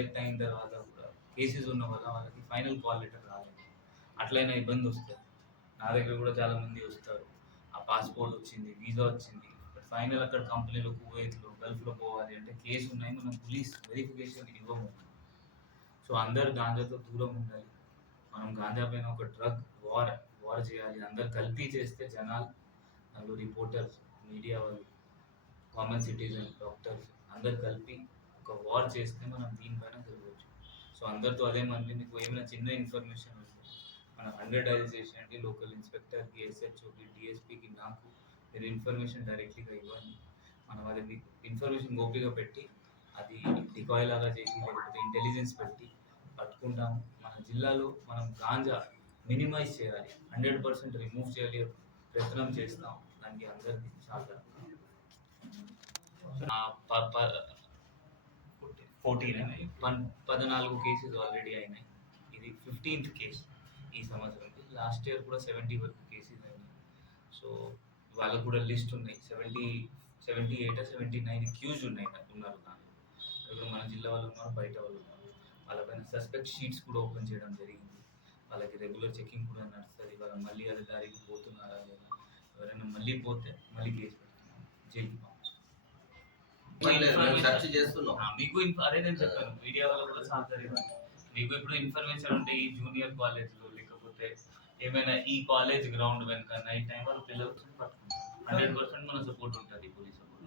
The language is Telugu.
సెలెక్ట్ అయిన తర్వాత కూడా కేసెస్ ఉన్న వల్ల వాళ్ళకి ఫైనల్ కాల్ లెటర్ రాలేదు. అట్లయినా ఇబ్బంది వస్తుంది. నా దగ్గర కూడా చాలా మంది వస్తారు, ఆ పాస్పోర్ట్ వచ్చింది, వీసా వచ్చింది, బట్ ఫైనల్ అక్కడ కంపెనీలో కువైత్లో గల్ఫ్లో పోవాలి అంటే కేసు ఉన్నాయి, మనం పోలీస్ వెరిఫికేషన్ ఇవ్వము. సో అందరు గాంజాతో దూరం ఉండాలి. మనం గాంజా పైన ఒక డ్రగ్ వార్ చేయాలి. అందరు కలిపి చేస్తే జనాలు, అందులో రిపోర్టర్స్, మీడియా వాళ్ళు, కామన్ సిటిజన్, డాక్టర్స్ అందరు కలిపి ఒక వార్ చేస్తే మనం దీనిపైన గెలవచ్చు. సో అందరితో అదే మంది మీకు ఏమైనా చిన్న ఇన్ఫర్మేషన్ ఉంటే మనం 100 డైల్ చేసేయండి. లోకల్ ఇన్స్పెక్టర్కి, ఎస్హెచ్ఓకి, డిఎస్పీకి, నాకు మీరు ఇన్ఫర్మేషన్ డైరెక్ట్లీగా ఇవ్వండి. మనం అది మీకు ఇన్ఫర్మేషన్ గోపిగా పెట్టి అది డికాయ్ లాగా చేసి లేకపోతే ఇంటెలిజెన్స్ పెట్టి పట్టుకుంటాం. మన జిల్లాలో మనం గాంజా మినిమైజ్ చేయాలి, 100% రిమూవ్ చేయాలి, ప్రయత్నం చేస్తాం. దానికి అందరికీ చాలా 14 కేసెస్ ఆల్రెడీ అయినాయి. ఇది 15th కేసు ఈ సంవత్సరంకి. లాస్ట్ ఇయర్ కూడా 70 వరకు కేసెస్ అయినాయి. సో వాళ్ళకు కూడా లిస్ట్ ఉన్నాయి, 78 79 అక్యూజ్డ్ ఉన్నారు. దాంట్లో ఇప్పుడు మన జిల్లా వాళ్ళు ఉన్నారు, బయట వాళ్ళు ఉన్నారు. వాళ్ళపైన సస్పెక్ట్ షీట్స్ కూడా ఓపెన్ చేయడం జరిగింది. వాళ్ళకి రెగ్యులర్ చెకింగ్ కూడా నడుస్తుంది. వాళ్ళు మళ్ళీ అదే దారికి పోతున్నారా లేదా, ఎవరైనా మళ్ళీ పోతే మళ్ళీ కేసు పెడుతున్నాం, జైలుకి మీకు అదే నేను చెప్పాను, మీడియా వాళ్ళు కూడా సహకరించాలి. మీకు ఇప్పుడు ఇన్ఫర్మేషన్ ఉంటే ఈ జూనియర్ కాలేజ్లో లేకపోతే ఏమైనా ఈ కాలేజ్ గ్రౌండ్ వెనుక నైట్ టైం వాళ్ళు పిల్లలు పట్టుకుంటారు. 100% మన సపోర్ట్ ఉంటుంది, పోలీస్ సపోర్ట్.